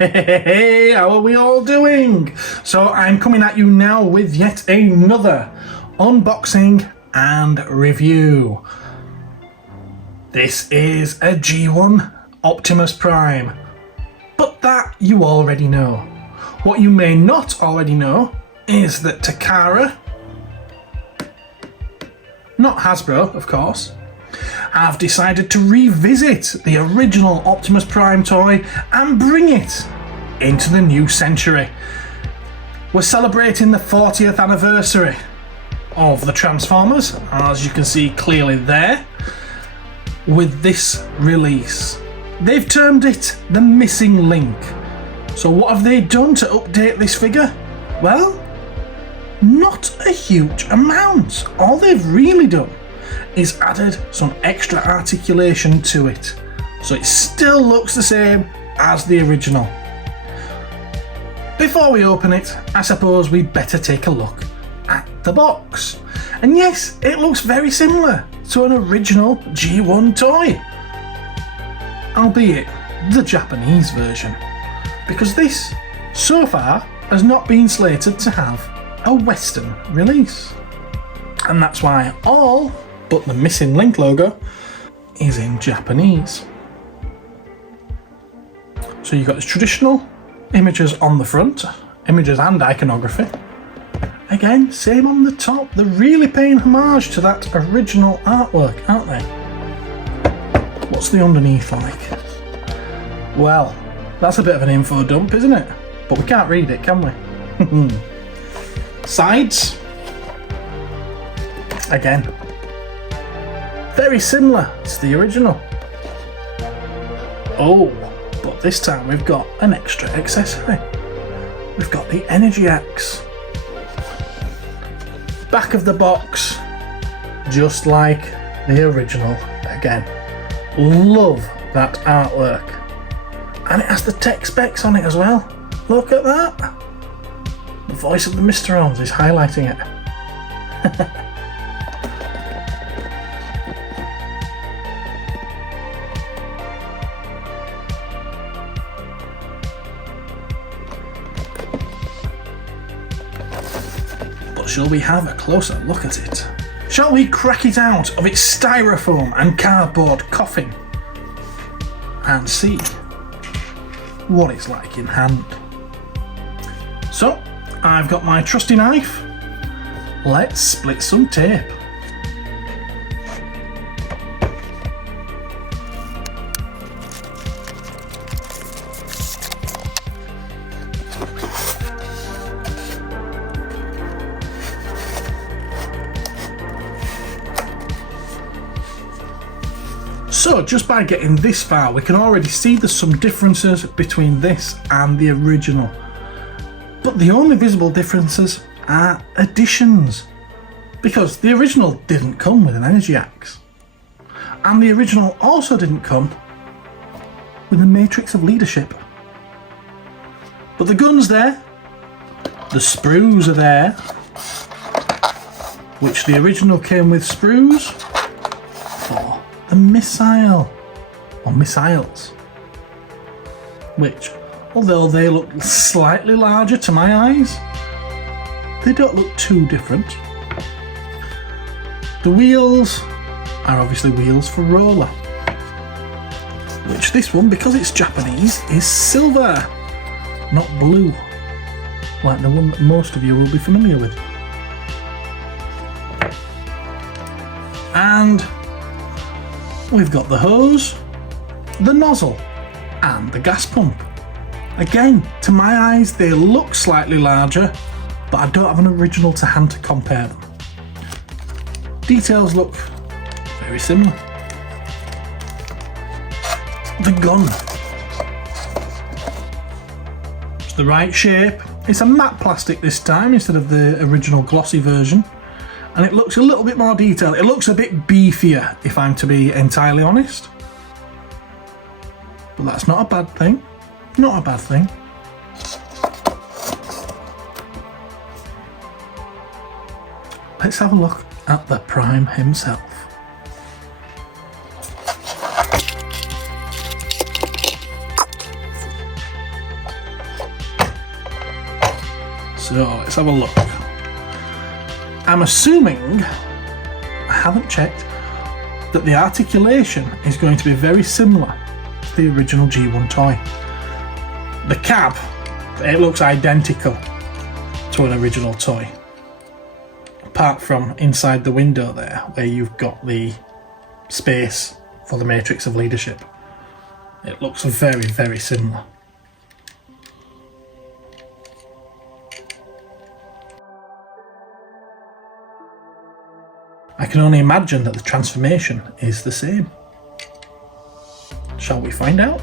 Hey, how are we all doing? So I'm coming at you now with yet another unboxing and review. This is a G1 Optimus Prime, but that you already know. What you may not already know is that Takara, not Hasbro of course, have decided to revisit the original Optimus Prime toy and bring it into the new century. We're celebrating the 40th anniversary of the Transformers, as you can see clearly there, with this release. They've termed it the Missing Link. So what have they done to update this figure? Well, not a huge amount. All they've really done is added some extra articulation to it, so it still looks the same as the original. Before we open it, I suppose we'd better take a look at the box. And yes, it looks very similar to an original G1 toy, albeit the Japanese version, because this, so far, has not been slated to have a Western release. And that's why all but the Missing Link logo is in Japanese. So you've got the traditional images on the front, images and iconography. Again, same on the top. They're really paying homage to that original artwork, aren't they? What's the underneath like? Well, that's a bit of an info dump, isn't it? But we can't read it, can we? Sides. Again, very similar to the original. Oh, but this time we've got an extra accessory. We've got the energy axe. Back of the box, just like the original again. Love that artwork. And it has the tech specs on it as well. Look at that. The voice of the Mr. Holmes is highlighting it. Shall we have a closer look at it? Shall we crack it out of its styrofoam and cardboard coffin and see what it's like in hand? So, I've got my trusty knife. Let's split some tape. So just by getting this far, we can already see there's some differences between this and the original. But the only visible differences are additions, because the original didn't come with an energy axe. And the original also didn't come with a matrix of leadership. But the gun's there, the sprues are there, which the original came with sprues for the missile, or missiles, which, although they look slightly larger to my eyes, they don't look too different. The wheels are obviously wheels for roller, which this one, because it's Japanese, is silver, not blue, like the one that most of you will be familiar with. And we've got the hose, the nozzle, and the gas pump. Again, to my eyes, they look slightly larger, but I don't have an original to hand to compare them. Details look very similar. The gun. It's the right shape. It's a matte plastic this time instead of the original glossy version. And it looks a little bit more detailed. It looks a bit beefier, if I'm to be entirely honest. But that's not a bad thing. Not a bad thing. Let's have a look at the Prime himself. So let's have a look. I'm assuming, I haven't checked, that the articulation is going to be very similar to the original G1 toy. The cab, it looks identical to an original toy, apart from inside the window there where you've got the space for the matrix of leadership. It looks very, very similar. I can only imagine that the transformation is the same. Shall we find out?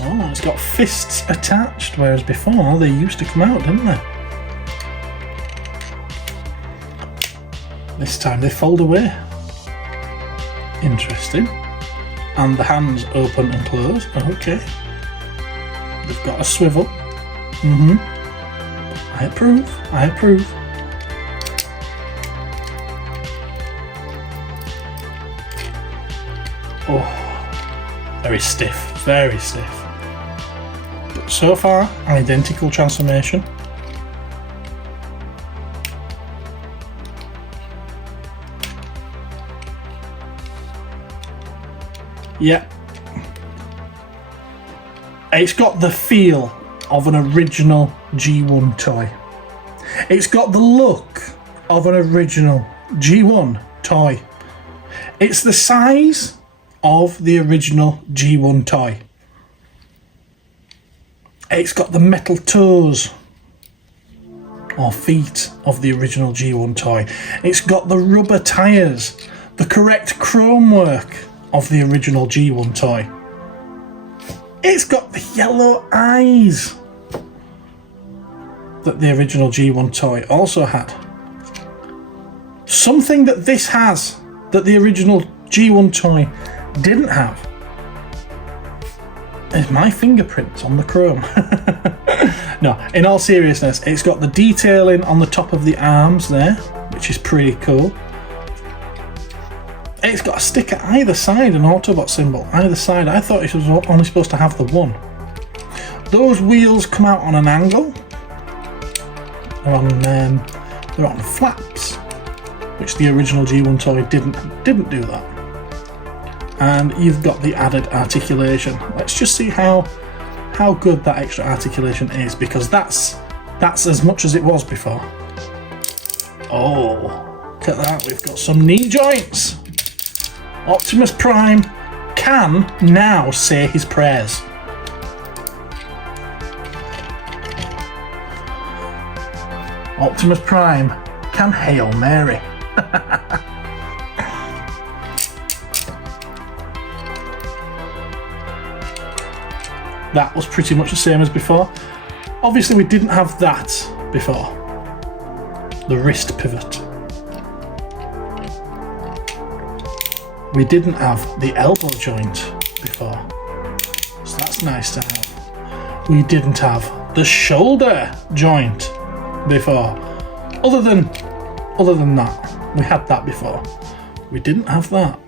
Oh, it's got fists attached, whereas before they used to come out, didn't they? This time they fold away. Interesting. And the hands open and close. Okay. They've got a swivel. I approve. I approve. Oh, very stiff. Very stiff. But so far, identical transformation. Yep. It's got the feel of an original G1 toy. It's got the look of an original G1 toy. It's the size of the original G1 toy. It's got the metal toes or feet of the original G1 toy. It's got the rubber tyres, the correct chrome work of the original G1 toy. It's got the yellow eyes that the original G1 toy also had. Something that this has that the original G1 toy didn't have is my fingerprints on the chrome. No, in all seriousness, it's got the detailing on the top of the arms there, which is pretty cool. It's got a sticker either side, an Autobot symbol either side. I thought it was only supposed to have the one. Those wheels come out on an angle. They're on flaps, which the original G1 toy didn't do that. And you've got the added articulation. Let's just see how good that extra articulation is, because that's as much as it was before. Oh, look at that! We've got some knee joints. Optimus Prime can now say his prayers. Optimus Prime can Hail Mary. That was pretty much the same as before. Obviously we didn't have that before. The wrist pivot. We didn't have the elbow joint before, so that's nice to have. We didn't have the shoulder joint before. Other than that, we had that before. We didn't have that.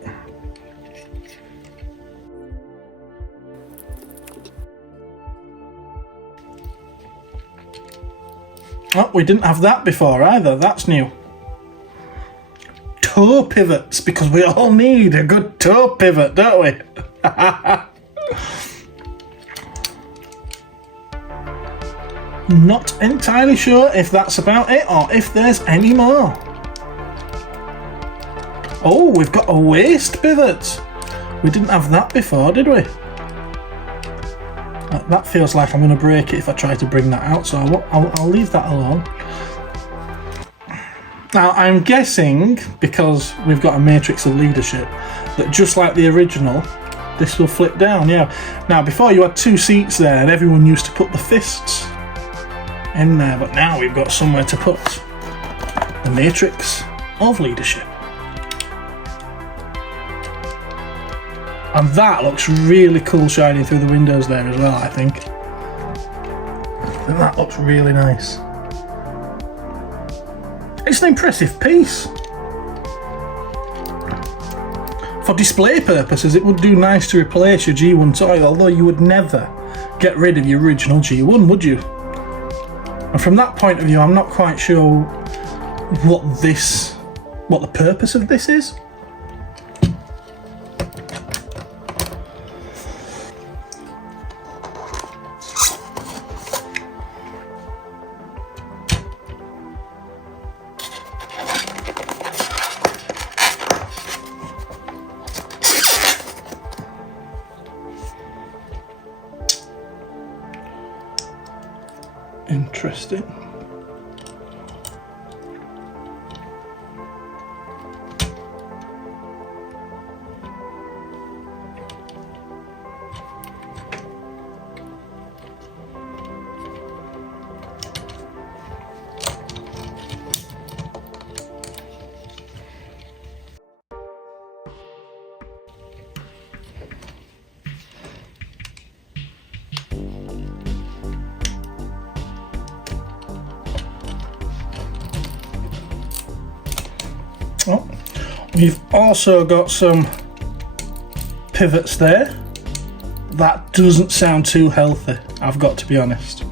Oh, we didn't have that before either. That's new. Toe pivots, because we all need a good toe pivot, don't we? Not entirely sure if that's about it or if there's any more. Oh, we've got a waist pivot. We didn't have that before, did we? That feels like I'm going to break it if I try to bring that out, so I'll leave that alone. Now, I'm guessing, because we've got a matrix of leadership, that just like the original, this will flip down, yeah. Now, before you had two seats there and everyone used to put the fists in there, but now we've got somewhere to put the matrix of leadership. And that looks really cool shining through the windows there as well, I think. That looks really nice. It's an impressive piece. for display purposes, it would do nice to replace your G1 toy, although you would never get rid of your original G1, would you? And from that point of view, I'm not quite sure what the purpose of this is. Interesting. Oh, we've also got some pivots there. That doesn't sound too healthy, I've got to be honest.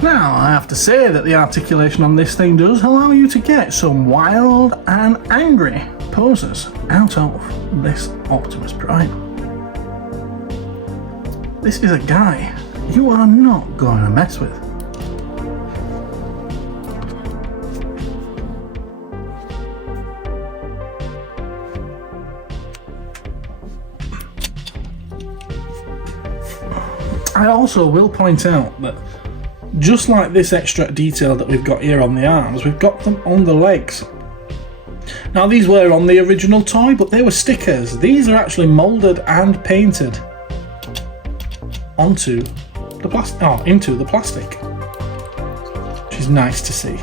Now, I have to say that the articulation on this thing does allow you to get some wild and angry poses out of this Optimus Prime. This is a guy you are not going to mess with. I also will point out that just like this extra detail that we've got here on the arms, we've got them on the legs. Now these were on the original toy, but they were stickers. These are actually moulded and painted onto the into the plastic, which is nice to see.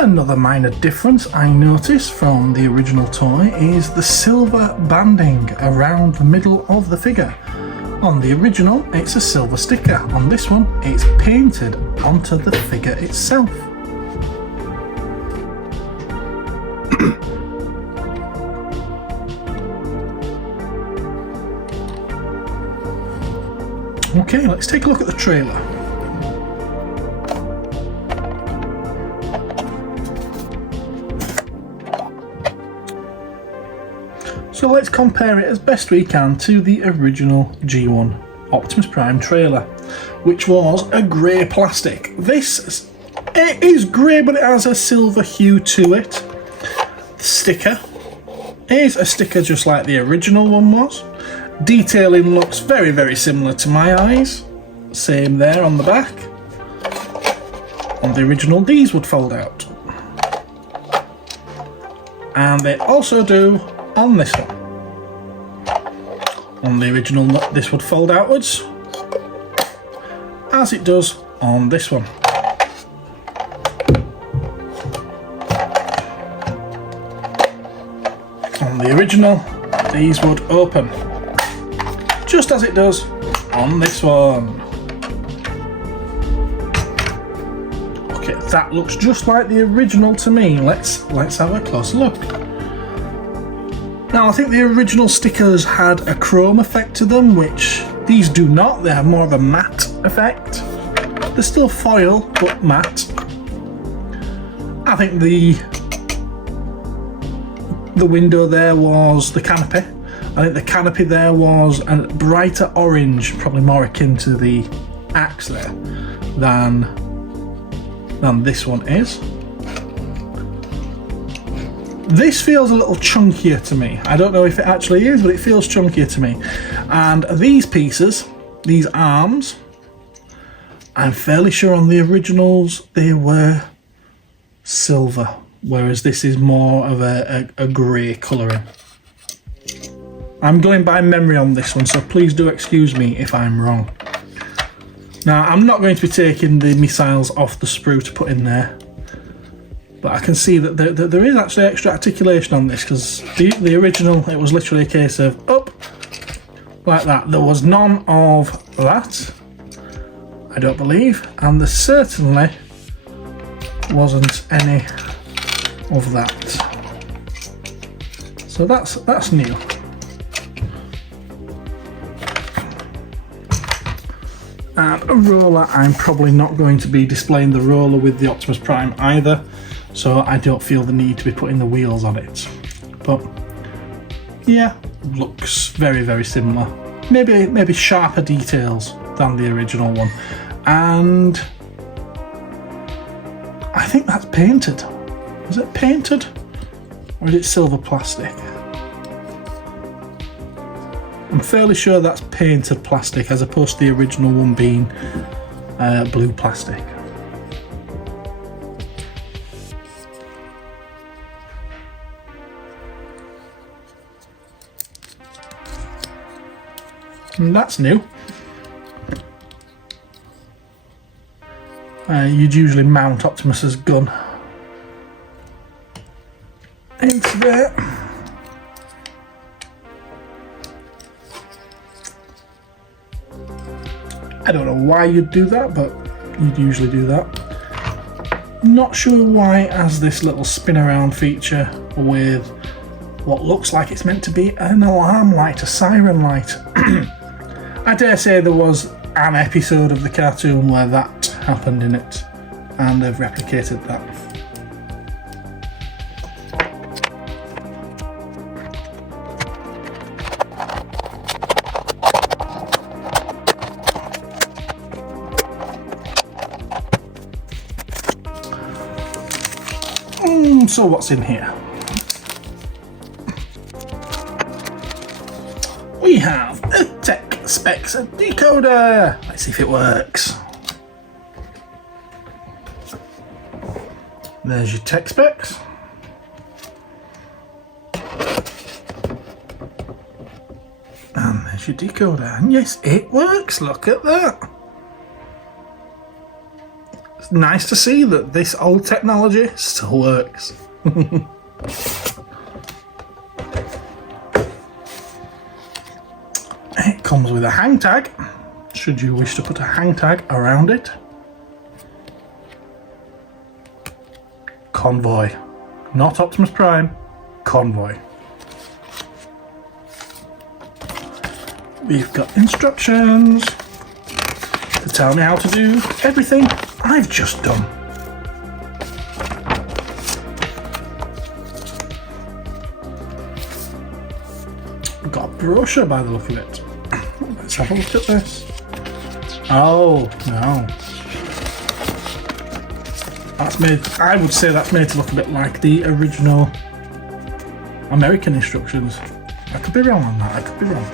Another minor difference I noticed from the original toy is the silver banding around the middle of the figure. On the original, it's a silver sticker. On this one, it's painted onto the figure itself. Okay, let's take a look at the trailer. So let's compare it as best we can to the original G1 Optimus Prime trailer, which was a grey plastic. This, it is grey, but it has a silver hue to it. The sticker is a sticker just like the original one was. Detailing looks very, very similar to my eyes. Same there on the back. On the original, these would fold out. And they also do on this one. On the original, this would fold outwards, as it does on this one. On the original, these would open, just as it does on this one. Okay, that looks just like the original to me. Let's have a closer look. Now, I think the original stickers had a chrome effect to them, which these do not. They have more of a matte effect. They're still foil, but matte. I think the window there was the canopy. I think the canopy there was a brighter orange, probably more akin to the axe there, than this one is. This feels a little chunkier to me. I don't know if it actually is, but it feels chunkier to me. And these pieces, these arms, I'm fairly sure on the originals they were silver, whereas this is more of a grey colouring. I'm going by memory on this one, so please do excuse me if I'm wrong. Now, I'm not going to be taking the missiles off the sprue to put in there, but I can see that there is actually extra articulation on this, because the original, it was literally a case of up, like that. There was none of that, I don't believe, and there certainly wasn't any of that. So that's new. And a roller, I'm probably not going to be displaying the roller with the Optimus Prime either, so I don't feel the need to be putting the wheels on it. But yeah, looks very, very similar. Maybe sharper details than the original one. And I think that's painted. Is it painted? Or is it silver plastic? I'm fairly sure that's painted plastic as opposed to the original one being blue plastic. And that's new. You'd usually mount Optimus's gun into there. I don't know why you'd do that, but you'd usually do that. Not sure why it has this little spin around feature with what looks like it's meant to be an alarm light, a siren light. I dare say there was an episode of the cartoon where that happened in it, and they've replicated that. So what's in here? We have a tech specs decoder. Let's see if it works. There's your tech specs. And there's your decoder. And yes, it works. Look at that. It's nice to see that this old technology still works. It comes with a hang tag, should you wish to put a hang tag around it. Convoy, not Optimus Prime, Convoy. We've got instructions to tell me how to do everything I've just done. We've got a brochure by the look of it. Let's have a look at this. Oh, no. That's made, I would say that's made to look a bit like the original American instructions. I could be wrong on that, I could be wrong.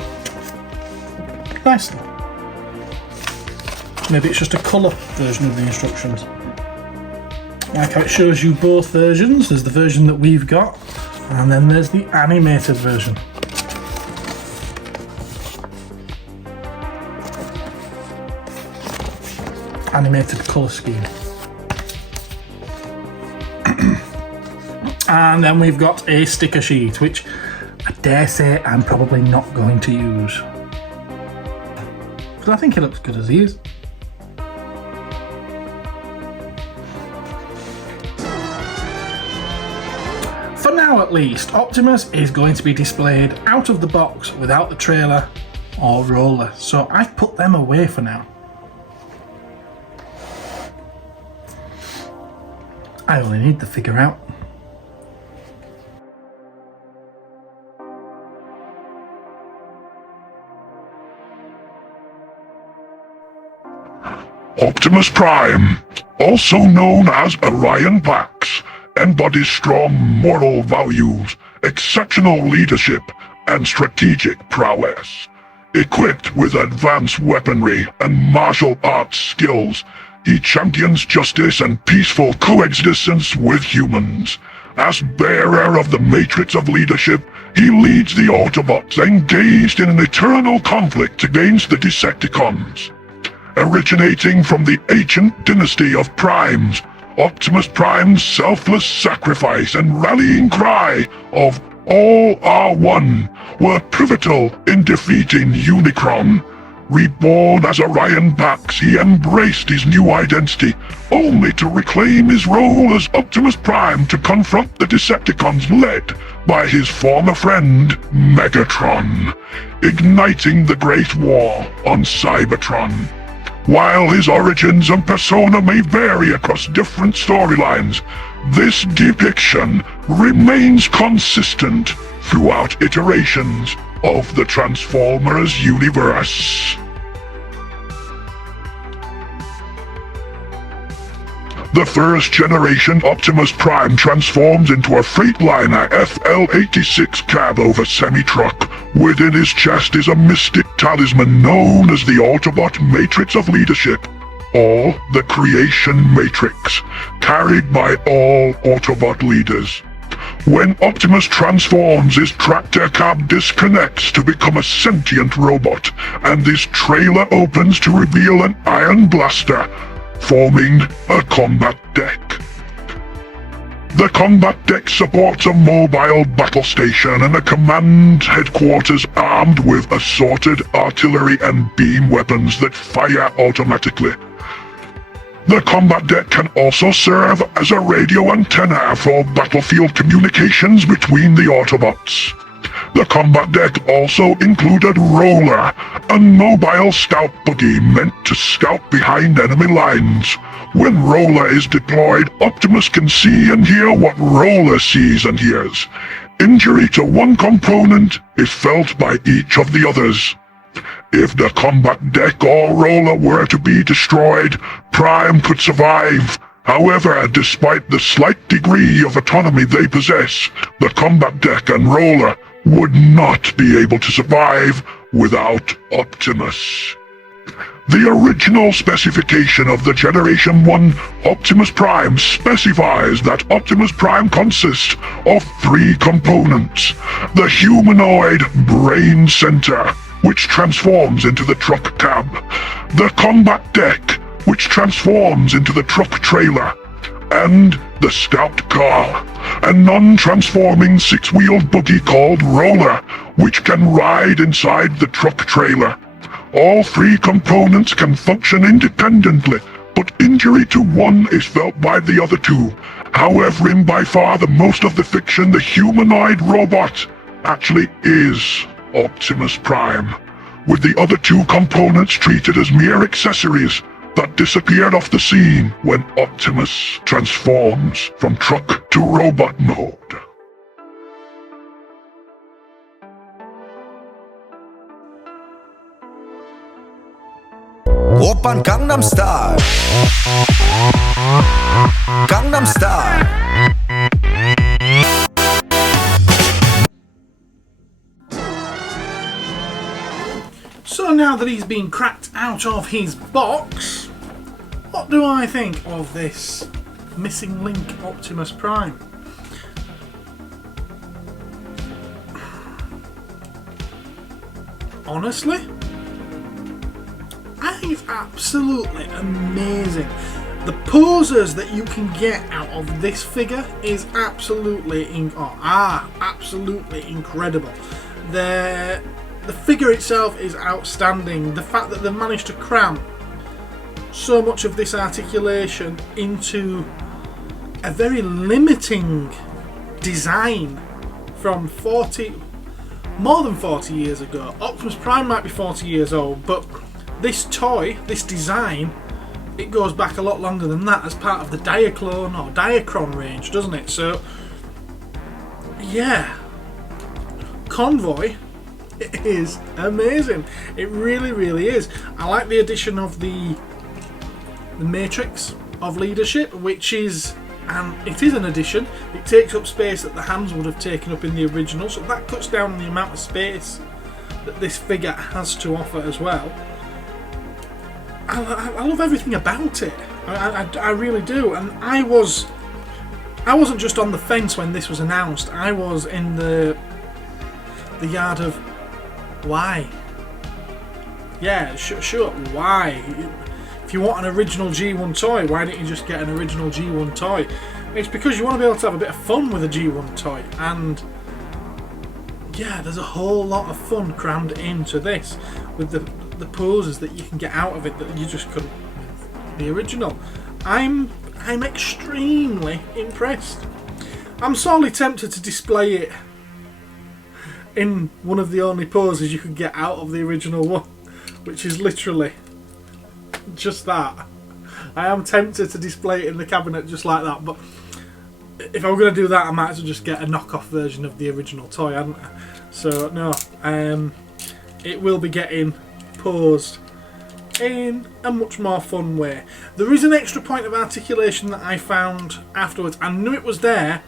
Nice though. Maybe it's just a colour version of the instructions. Like how it shows you both versions. There's the version that we've got, and then there's the animated version. Animated colour scheme. And then we've got a sticker sheet, which I dare say I'm probably not going to use. Because I think it looks good as he is. For now at least, Optimus is going to be displayed out of the box without the trailer or roller, so I've put them away for now. I only need the figure out. Optimus Prime, also known as Orion Pax, embodies strong moral values, exceptional leadership, and strategic prowess. Equipped with advanced weaponry and martial arts skills, he champions justice and peaceful coexistence with humans. As bearer of the Matrix of Leadership, he leads the Autobots engaged in an eternal conflict against the Decepticons. originating from the ancient dynasty of Primes. Optimus Prime's selfless sacrifice and rallying cry of "All are one" were pivotal in defeating Unicron. Reborn as Orion Pax, he embraced his new identity, only to reclaim his role as Optimus Prime to confront the Decepticons led by his former friend, Megatron, igniting the Great War on Cybertron. While his origins and persona may vary across different storylines, this depiction remains consistent throughout iterations of the Transformers universe. The first generation Optimus Prime transforms into a Freightliner FL-86 cab over semi-truck. Within his chest is a mystic talisman known as the Autobot Matrix of Leadership, or the Creation Matrix, carried by all Autobot leaders. When Optimus transforms, his tractor cab disconnects to become a sentient robot, and his trailer opens to reveal an iron blaster, forming a combat deck. The combat deck supports a mobile battle station and a command headquarters armed with assorted artillery and beam weapons that fire automatically. The combat deck can also serve as a radio antenna for battlefield communications between the Autobots. The combat deck also included Roller, a mobile scout buggy meant to scout behind enemy lines. When Roller is deployed, Optimus can see and hear what Roller sees and hears. Injury to one component is felt by each of the others. If the combat deck or Roller were to be destroyed, Prime could survive. However, despite the slight degree of autonomy they possess, the combat deck and Roller would not be able to survive without Optimus. The original specification of the Generation 1 Optimus Prime specifies that Optimus Prime consists of 3 components: the humanoid brain center, which transforms into the truck cab, the combat deck, which transforms into the truck trailer, and the scout car, a non-transforming 6-wheeled buggy called Roller, which can ride inside the truck trailer. All 3 components can function independently, but injury to one is felt by the other 2. However, in by far the most of the fiction, the humanoid robot actually is Optimus Prime, with the other 2 components treated as mere accessories that disappeared off the scene when Optimus transforms from truck to robot mode. Oppan Gangnam Style. Gangnam Style. So now that he's been cracked out of his box, what do I think of this Missing Link Optimus Prime? Honestly, I think it's absolutely amazing. The poses that you can get out of this figure is absolutely absolutely incredible. The figure itself is outstanding. The fact that they've managed to cram so much of this articulation into a very limiting design from more than 40 years ago. Optimus Prime might be 40 years old, but this toy, this design, it goes back a lot longer than that as part of the Diaclone or Diachron range, doesn't it? So, yeah. Convoy, it is amazing. It really, really is. I like the addition of the Matrix of Leadership, which is, it is an addition. It takes up space that the hands would have taken up in the original, so that cuts down the amount of space that this figure has to offer as well. I love everything about it. I really do. And I wasn't just on the fence when this was announced. I was in the yard of why. Yeah, sure. Why? you want an original G1 toy, why don't you just get an original G1 toy? It's because you want to be able to have a bit of fun with a G1 toy, and yeah, there's a whole lot of fun crammed into this with the poses that you can get out of it that you just couldn't with the original. I'm extremely impressed. I'm sorely tempted to display it in one of the only poses you could get out of the original one, which is literally just that. I am tempted to display it in the cabinet just like that, but if I were going to do that, I might as well just get a knockoff version of the original toy, hadn't I? So no, it will be getting posed in a much more fun way. There is an extra point of articulation that I found afterwards. I knew it was there,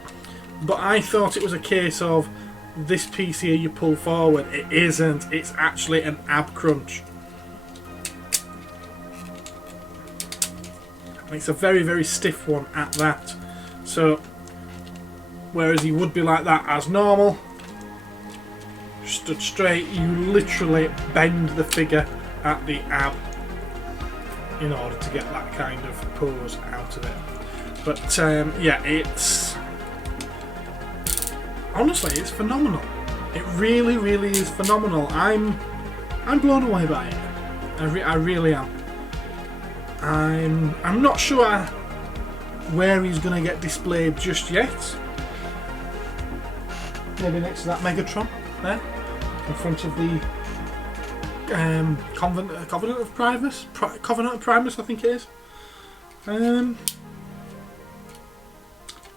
but I thought it was a case of this piece here you pull forward. It isn't. It's actually an ab crunch. And it's a very, very stiff one at that. So, whereas he would be like that as normal, stood straight, you literally bend the figure at the ab in order to get that kind of pose out of it. But yeah, it's honestly, it's phenomenal. It really, really is phenomenal. I'm blown away by it. I really am. I'm not sure where he's going to get displayed just yet. Maybe next to that Megatron there, in front of the Covenant of Primus. Covenant of Primus, I think it is.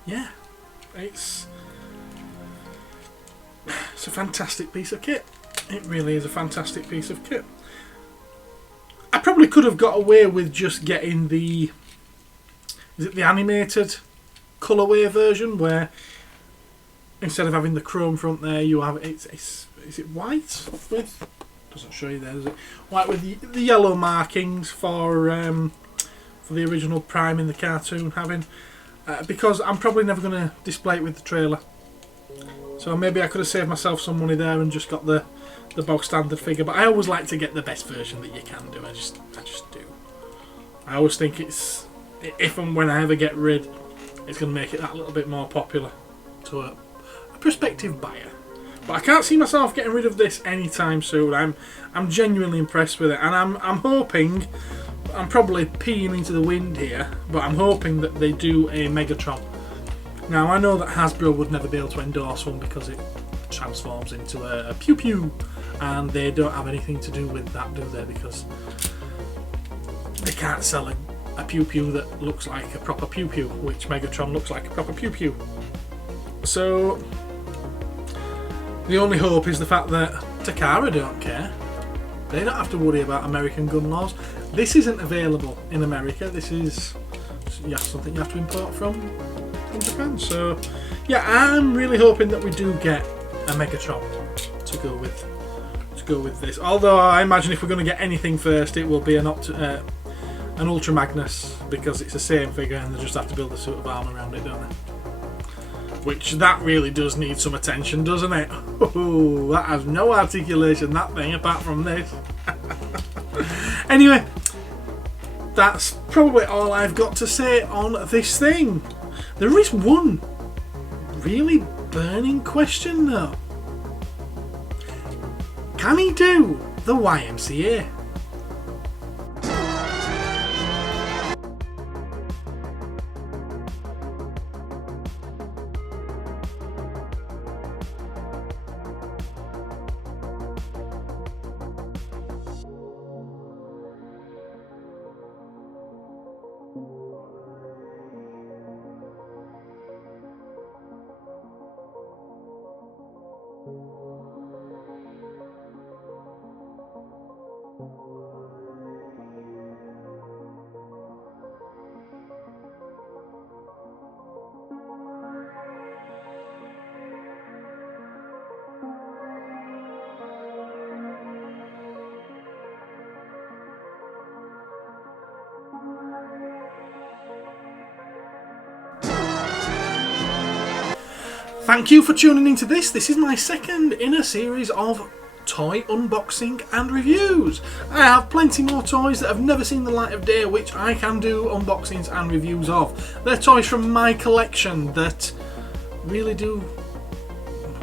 Yeah, it's a fantastic piece of kit. It really is a fantastic piece of kit. I probably could have got away with just getting the animated colourway version, where instead of having the chrome front there, you have is it white with, doesn't show you there, does it? White with the yellow markings for the original Prime in the cartoon having, because I'm probably never going to display it with the trailer. So maybe I could have saved myself some money there and just got the bog standard figure. But I always like to get the best version that you can do. I just do. I always think it's, if and when I ever get rid, it's going to make it that little bit more popular to a prospective buyer. But I can't see myself getting rid of this anytime soon. I'm genuinely impressed with it, and I'm hoping, I'm probably peeing into the wind here, but I'm hoping that they do a Megatron. Now I know that Hasbro would never be able to endorse one because it transforms into a pew pew, and they don't have anything to do with that, do they? Because they can't sell a pew pew that looks like a proper pew pew, which Megatron looks like a proper pew pew. So the only hope is the fact that Takara don't care. They don't have to worry about American gun laws. This isn't available in America. This is something you have to import from Japan. So yeah, I'm really hoping that we do get a Megatron to go with this. Although I imagine if we're going to get anything first, it will be an Ultra Magnus, because it's the same figure and they just have to build a suit of armour around it, don't they? Which that really does need some attention, doesn't it? Oh, that has no articulation, that thing, apart from this. Anyway, that's probably all I've got to say on this thing. There is one really burning question though. Can he do the YMCA? Thank you for tuning into this. This is my second in a series of toy unboxing and reviews. I have plenty more toys that have never seen the light of day which I can do unboxings and reviews of. They're toys from my collection that really do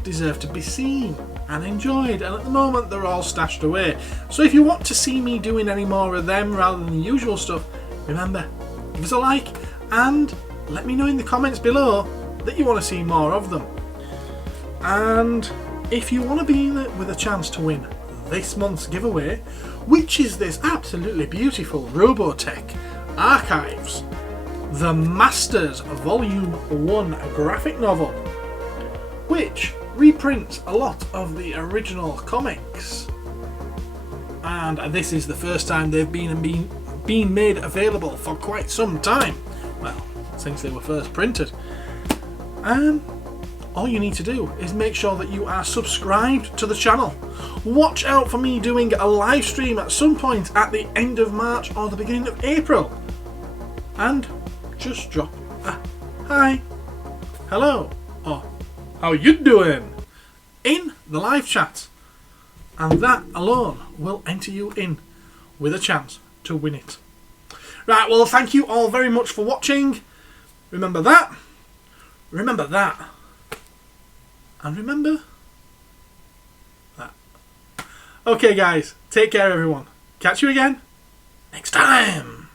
deserve to be seen and enjoyed, and at the moment they're all stashed away. So if you want to see me doing any more of them rather than the usual stuff, remember, give us a like and let me know in the comments below that you want to see more of them. And if you want to be in it with a chance to win this month's giveaway, which is this absolutely beautiful Robotech Archives The Masters Volume 1 graphic novel, which reprints a lot of the original comics, and this is the first time they've been made available for quite some time, well, since they were first printed. And all you need to do is make sure that you are subscribed to the channel. Watch out for me doing a live stream at some point at the end of March or the beginning of April, and just drop a hi, hello, or how you doing in the live chat, and that alone will enter you in with a chance to win it. Right, well, thank you all very much for watching. Remember that, and remember that. Okay guys, take care everyone. Catch you again next time.